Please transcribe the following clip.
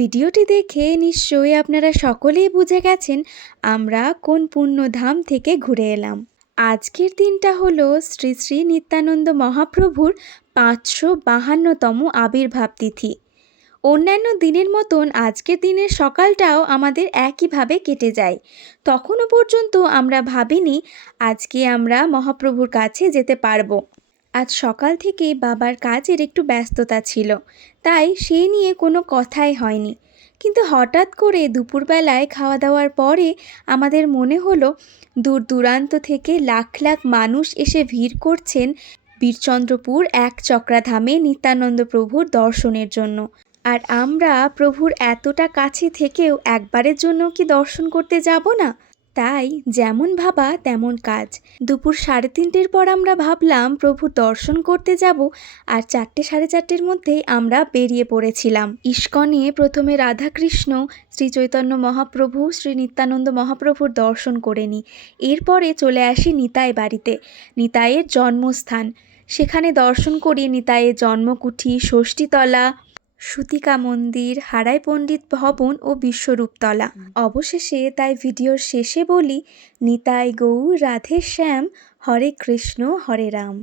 ভিডিওটি দেখে নিশ্চয়ই আপনারা সকলেই বুঝে গেছেন আমরা কোন পুণ্যধাম থেকে ঘুরে এলাম। আজকের দিনটা হলো শ্রী শ্রী নিত্যানন্দ মহাপ্রভুর 552তম আবির্ভাব তিথি। অন্যান্য দিনের মতন আজকের দিনের সকালটাও আমাদের একইভাবে কেটে যায়। তখনও পর্যন্ত আমরা ভাবিনি আজকে আমরা মহাপ্রভুর কাছে যেতে পারবো। আজ সকাল থেকে বাবার কাজের একটু ব্যস্ততা ছিল, তাই সেই নিয়ে কোনো কথাই হয়নি। কিন্তু হঠাৎ করে দুপুরবেলায় খাওয়া দাওয়ার পরে আমাদের মনে হলো দূর দূরান্ত থেকে লাখ লাখ মানুষ এসে ভিড় করছেন বীরচন্দ্রপুর এক চক্রাধামে নিত্যানন্দ প্রভুর দর্শনের জন্য। আর আমরা প্রভুর এতটা কাছে থেকেও একবারের জন্য কি দর্শন করতে যাব না? তাই যেমন ভাবা তেমন কাজ। দুপুর 3:30-র পর আমরা ভাবলাম প্রভুর দর্শন করতে যাব, আর 4টে সাড়ে 4টের মধ্যেই আমরা বেরিয়ে পড়েছিলাম। ইস্কনে প্রথমে রাধাকৃষ্ণ, শ্রী চৈতন্য মহাপ্রভু, শ্রী নিত্যানন্দ মহাপ্রভুর দর্শন করে নিই। এরপরে চলে আসি নিতাই বাড়িতে, নিতাইয়ের জন্মস্থান। সেখানে দর্শন করি নিতাইয়ের জন্মকুঠি, ষষ্ঠীতলা, সুতিকা মন্দির, হারাই পণ্ডিত ভবন ও বিশ্বরূপতলা। অবশেষে তাই ভিডিওর শেষে বলি, নিতাই গৌর রাধে শ্যাম, হরে কৃষ্ণ হরে রাম।